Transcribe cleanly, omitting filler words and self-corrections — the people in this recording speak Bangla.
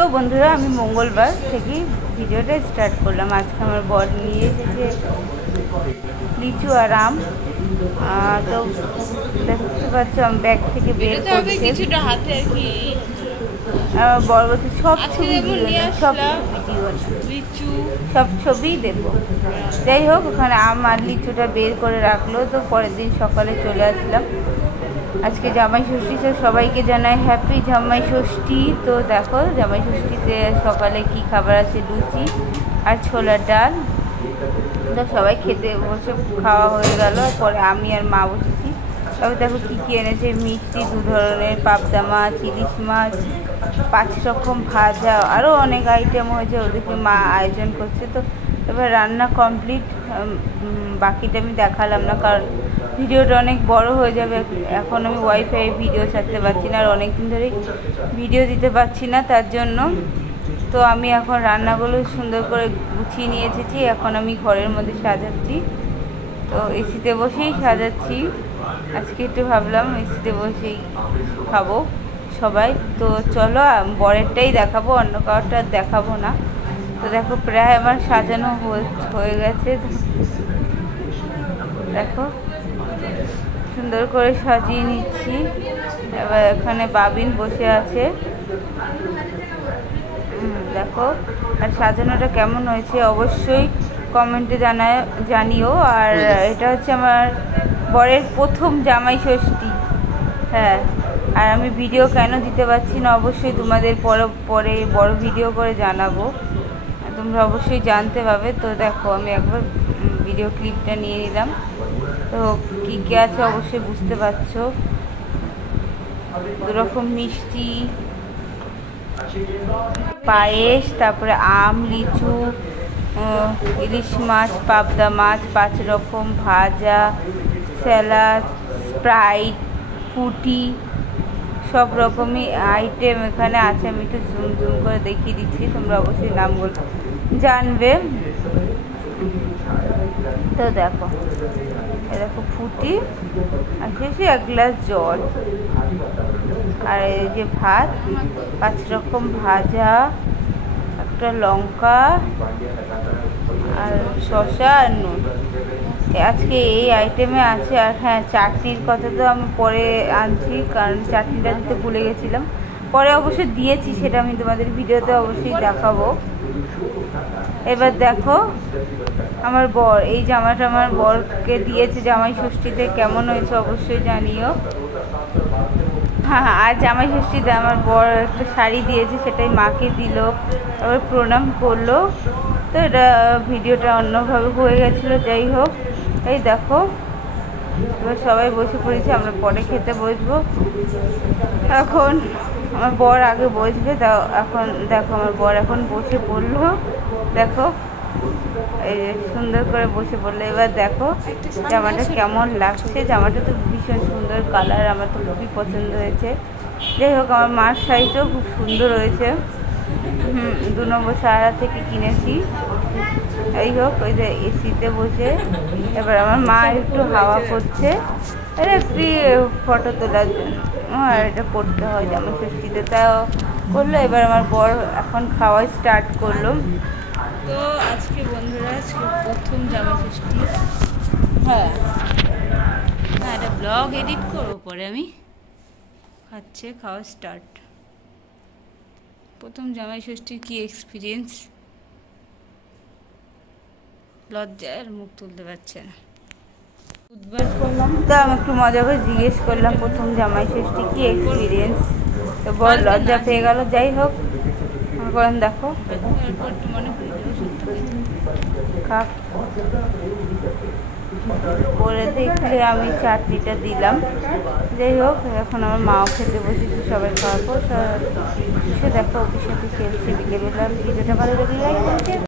তো বন্ধুরা, আমি মঙ্গলবার থেকেই ভিডিওটা স্টার্ট করলাম। আজকে আমার বর নিয়ে এসেছে লিচু আর আম। তো দেখতে পাচ্ছ আমি ব্যাগ থেকে বের করছি। কিছুটা হাতে আর কি বর বলছে সব ছবি দিও, সব ছবিই দেবো। যাই হোক, ওখানে আম আর লিচুটা বের করে রাখলো। তো পরের দিন সকালে চলে আসলাম। আজকে জামাই ষষ্ঠী, তো সবাইকে জানাই হ্যাপি জামাই ষষ্ঠী। তো দেখো জামাই ষষ্ঠীতে সকালে কি খাবার আছে, লুচি আর ছোলার ডাল। তো সবাই খেতে বসে খাওয়া হয়ে গেল। পরে আমি আর মা বসেছি। তবে দেখো কী কী এনেছে, মিষ্টি 2 ধরনের, পাবদা মাছ, ইলিশ মাছ, 5 রকম ভাজা, আরও অনেক আইটেম হয়েছে। ওদেরকে মা আয়োজন করছে। তো এবার রান্না কমপ্লিট। বাকিটা আমি দেখালাম না, কারণ ভিডিওটা অনেক বড় হয়ে যাবে। এখন আমি ওয়াইফাই ভিডিও ছাড়তে পারছি না, আর অনেক দিন ধরেই ভিডিও দিতে পারছি না, তার জন্য। তো আমি এখন রান্নাগুলো সুন্দর করে গুছিয়ে নিয়ে এসেছি। এখন আমি ঘরের মধ্যে সাজাচ্ছি। তো এসিতে বসেই সাজাচ্ছি। আজকে একটু ভাবলাম এসিতে বসেই খাবো সবাই। তো চলো বরেরটাই দেখাবো, অন্য কাউটা দেখাবো না। তো দেখো প্রায় আমার সাজানো হয়ে গেছে। দেখো সুন্দর করে সাজিয়ে নিচ্ছি। এবার এখানে বাবিন বসে আছে। দেখো, আর সাজানোটা কেমন হয়েছে অবশ্যই কমেন্টে জানিও। আর এটা হচ্ছে আমার বরের প্রথম জামাই ষষ্ঠী। হ্যাঁ, আর আমি ভিডিও কেন দিতে পারছি না অবশ্যই তোমাদের পরে বড় ভিডিও করে জানাবো, তোমরা অবশ্যই জানতে পারবে। তো দেখো আমি একবার ভিডিও ক্লিপটা নিয়ে নিলাম। তো কী কী আছে অবশ্যই বুঝতে পারছো। 2 রকম মিষ্টি, পায়েস, তারপরে আম, লিচু, ইলিশ মাছ, পাবদা মাছ, 5 রকম ভাজা, স্যালাড, স্প্রাইট, ফুটি, সব রকমই আইটেম এখানে আছে। আমি একটু জুম করে দেখিয়ে দিচ্ছি, তোমরা অবশ্যই নামগুলো জানবে। তো দেখো, দেখো ফুটি আর শেষে 1 গ্লাস জল, আর এই যে ভাত, 5 রকম ভাজা, একটা লঙ্কা আর শসা আর নুন। আজকে এই আইটেমে আছে। আর হ্যাঁ, চাটনির কথা তো আমি পরে আনছি, কারণ চাটনিটা দিতে ভুলে গেছিলাম। পরে অবশ্যই দিয়েছি, সেটা আমি তোমাদের ভিডিওতে অবশ্যই দেখাবো। এবার দেখো আমার বর, এই জামাটা আমার বরকে দিয়েছে জামাই ষষ্ঠীতে। কেমন হয়েছে অবশ্যই জানিও। হ্যাঁ, আর জামাই ষষ্ঠীতে আমার বর একটা শাড়ি দিয়েছে, সেটাই মাকে দিল, আবার প্রণাম করলো। তো এটা ভিডিওটা অন্যভাবে হয়ে গেছিলো। যাই হোক, এই দেখো এবার সবাই বসে পড়েছে, আমরা পরে খেতে বসবো। এখন আমার বর আগে বসবে। এখন দেখো আমার বর এখন বসে পড়লো। দেখো এই যে সুন্দর করে বসে পড়লো। এবার দেখো জামাটা কেমন লাগছে। জামাটা তো ভীষণ সুন্দর কালার, আমার তো খুবই পছন্দ হয়েছে। যাই হোক, আমার মার শাড়িটাও খুব সুন্দর হয়েছে। 2 নম্বর সাহারা থেকে কিনেছি। যাই হোক, ওই যে এসিতে বসে এবার আমার মা একটু হাওয়া করছে, এটা একটি ফটো তোলার জন্য। আর এটা করতে হয় জামাই ষষ্ঠীতে, তাও করলো। এবার আমার বর এখন খাওয়া স্টার্ট করলো। তো আজকে বন্ধুরা, আজকে প্রথম জামাই ষষ্ঠী। হ্যাঁ, এটা ব্লগ এডিট করবো পরে। আমি খাওয়া স্টার্ট। প্রথম জামাই ষষ্ঠীর কি এক্সপিরিয়েন্স, লজ্জায় আর মুখ তুলতে পারছে না। বুধবার করলাম, তো আমি একটু মজা করে জিজ্ঞেস করলাম প্রথম জামাই ষষ্ঠী কি এক্সপিরিয়েন্স। তো বড় লজ্জা পেয়ে গেল। যাই হোক, এখন দেখো করে দেখলে আমি চাটনিটা দিলাম। যাই হোক, এখন আমার মাও খেতে বসেছে, সবাই খাওয়ার পর সে দেখো অফিস সাথে খেলছে বিকেলবেলা। ভিডিওটা ভালো লাগলে লাইক করতে।